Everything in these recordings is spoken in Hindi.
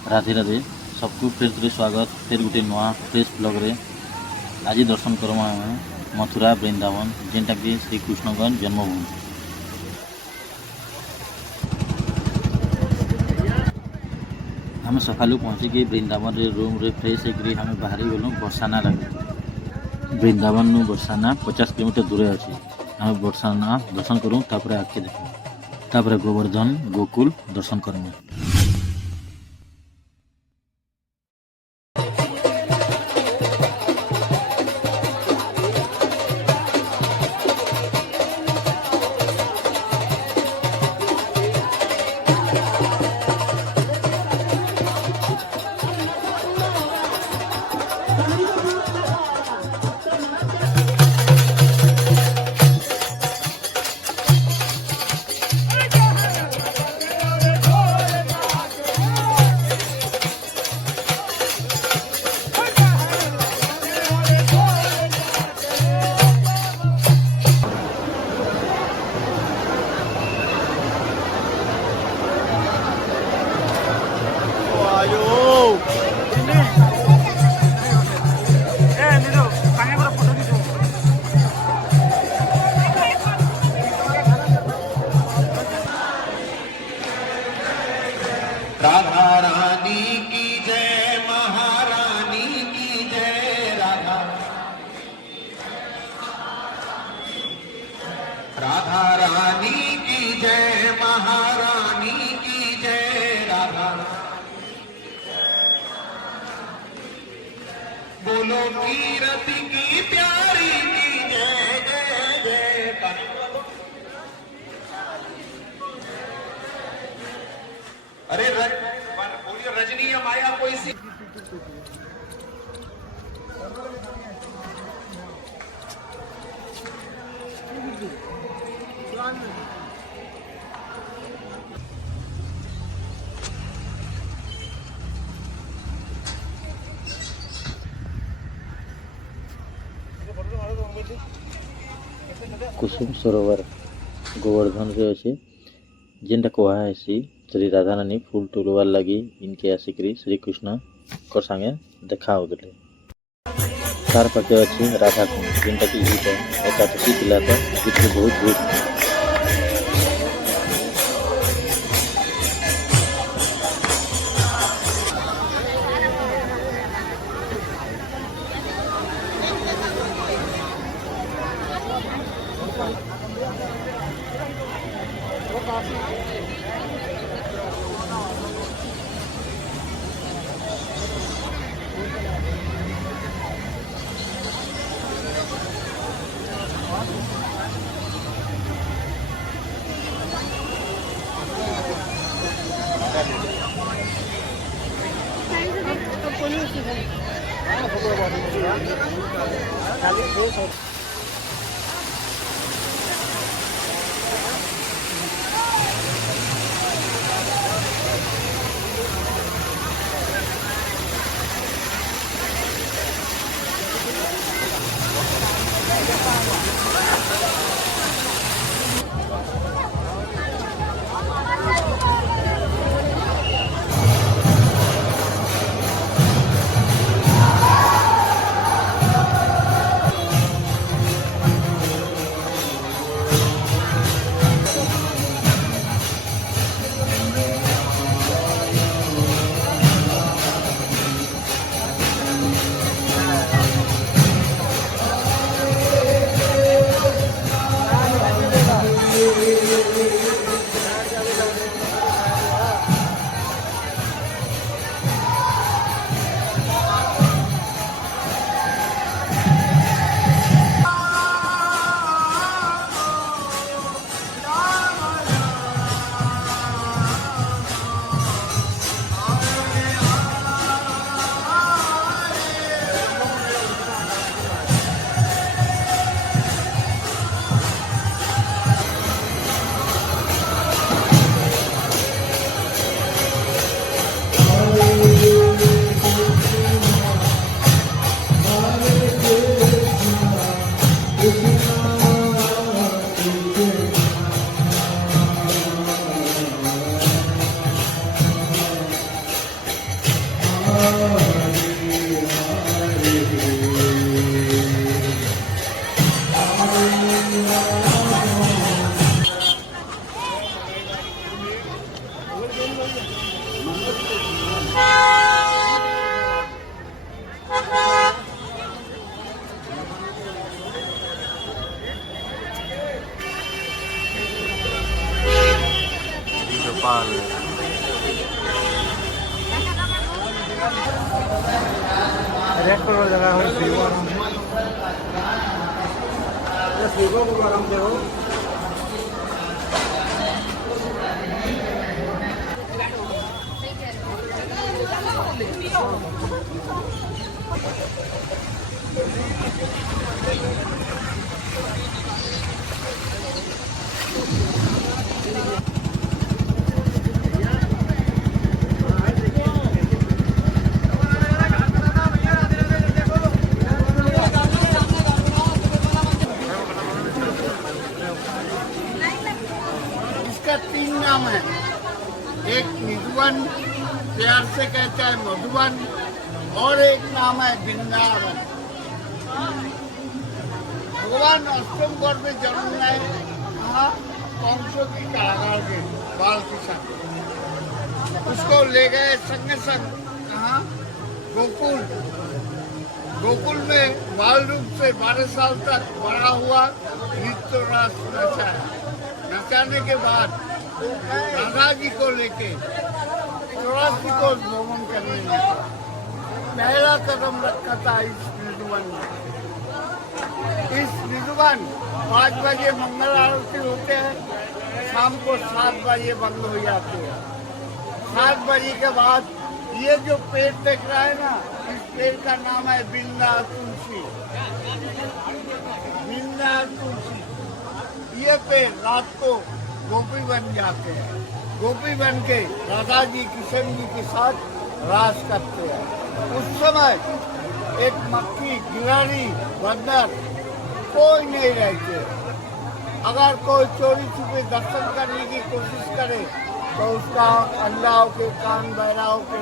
राधे राधे सबको फिर थे स्वागत फिर गोटे नुआ फ्रेश ब्लॉग रे। आज दर्शन करमा आम मथुरा वृंदावन जेनटा कि श्रीकृष्ण जन्मभूमि। आम सकालू पहुँचिकी वृंदावन रे रूम रे फ्रेश होकर आम बाहरी गलु बरसाना लगे। वृंदावन बरसाना 50 किलोमीटर दूर अच्छी। आम बरसाना दर्शन करूँ तापर आगे देखा गोवर्धन गोकुल दर्शन करूँ। राधा रानी की जय, महारानी की जय। राधा राधा रानी की जय, महारानी की जय। राधा बोलो कीरति की प्यारी की जय जय जय। अरे बोलिए रजनी या माया कोई सी। कुसुम सरोवर गोवर्धन रे अच्छे जेनटा कहुसी श्री राधा रानी फूल तोड़वार लगी इनके आसिक श्रीकृष्ण को संगे देखा होते। तार पाखे अच्छे राधा कुंड जेनटा कि एकादशी पिला तो बहुत भीड़। गोपाल रेड कलर जगह है फ्रीगो को आराम दे हो इसका 3 नाम है। एक निधुवन, प्यार से कहता है मधुवन, और एक नाम है वृंदावन। भगवान अष्टम गौर में जन्म है कहाँ? कंसों की कारागार के बाल के साथ उसको ले गए संग संग कहाँ? गोकुल। गोकुल में बाल रूप से 12 साल तक बड़ा हुआ, नृत्य रास नचाया। नचाने के बाद राधा जी को लेके 84 को भ्रमण करने लगे। पहला कदम रखा था इस निधुवन में। इस निधुवन 5 बजे मंगल आरती होते हैं, शाम को 7 बजे बंद हो जाते हैं। 7 बजे के बाद ये जो पेड़ देख रहा है ना, इस पेड़ का नाम है बिंदा तुलसी। बिंदा तुलसी ये पेड़ रात को गोपी बन जाते हैं। गोपी बन के राधा जी किशन जी के साथ रास करते हैं। उस समय एक मक्खी, गिलहरी, बंदर कोई नहीं रहते। अगर कोई चोरी छुपे दर्शन करने की कोशिश करे तो उसका अंधा होके, कान बहरा होके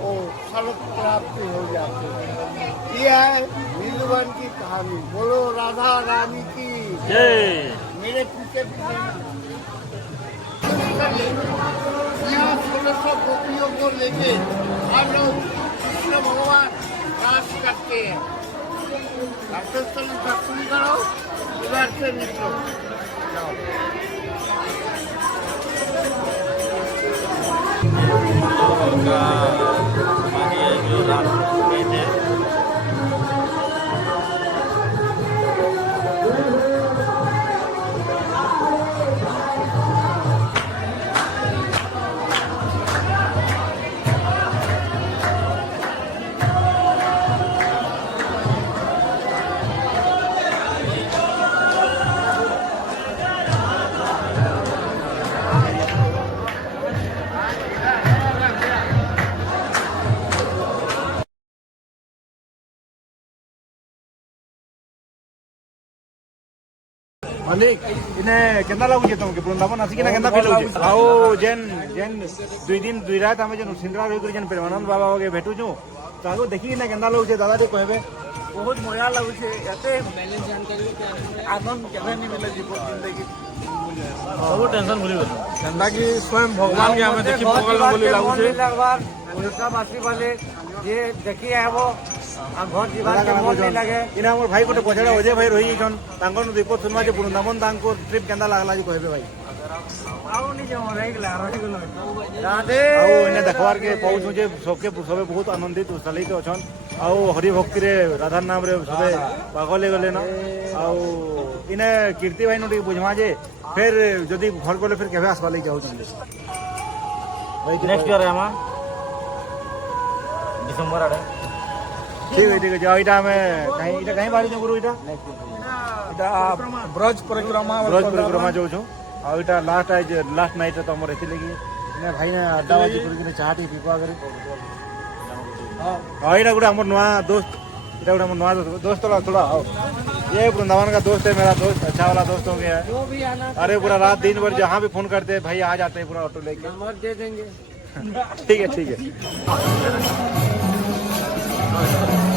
वो सड़क प्राप्ति हो जाती है। यह है नीलवन की कहानी। बोलो राधा रानी की जय। मेरे पीछे यहाँ 1600 गोपियों को लेके हम लोग कृष्ण भगवान रास करते हैं। राष्ट्रस्थल दर्शन करो, उधर से निकलो। जाओ। जो रास्ते में मालिक इने केना लागुचे तुमके वृंदावन आसी किना केना फील होचे आओ जेन जेन 2 दिन 2 रात हमें जेन सिंदरा रही कर जेन प्रेमानंद बाबा होगे भेटू छु ताको देखि किना केना लागुचे दादा रे कहबे बहुत मजा लागुचे एते बैलेंस जानकारी आनंद केबे नहीं मिले जीवन जिंदगी सब टेंशन भूली गलो। चंदा की स्वयं भगवान के हमें देखि बगल में बोली लागुचे उनका बासी वाले ये देखिए है वो घर जीवन के मन नहीं लगे। इना हमर भाई कोटे पछड़ा अजय भाई रही छन तांकर न दीपक सुनमा जे वृंदावन तांको ट्रिप केना लागला जे कहबे भाई आओ नहीं जो रही गेलो राधे आओ इने देखवार के पहुंचू जे सबके सबे बहुत आनंदित उत्साहित अछन आओ हरि भक्ति रे राधा नाम रे सबे पागल गले ना आओ इने कीर्ति भाई नटी बुझमा जे फिर जदी घर गले फिर केबे आसबा लई जाउ छन भाई नेक्स्ट ईयर है हमारा दिसंबर आड़े। ठीक है जाओ इटा में कहीं बारी गुरु इटा ब्रज परिक्रमा ब्रज परिक्रमा जाऊ छु आ इटा लास्ट नाइट तो हमर एथि लगी ने भाई ने अड्डा बाजी कर चाह टी पीपा करे हां इटा गुडा हमर नवा दोस्त इटा गुडा हमर नवा दोस्त थोड़ा आओ ये वृंदावन का दोस्त है मेरा दोस्त अच्छा वाला दोस्त हो गया जो भी आना अरे पूरा रात दिन भर जहाँ भी फोन करते हैं भाई आ जाते हैं पूरा ऑटो लेके नंबर दे देंगे। ठीक है हाँ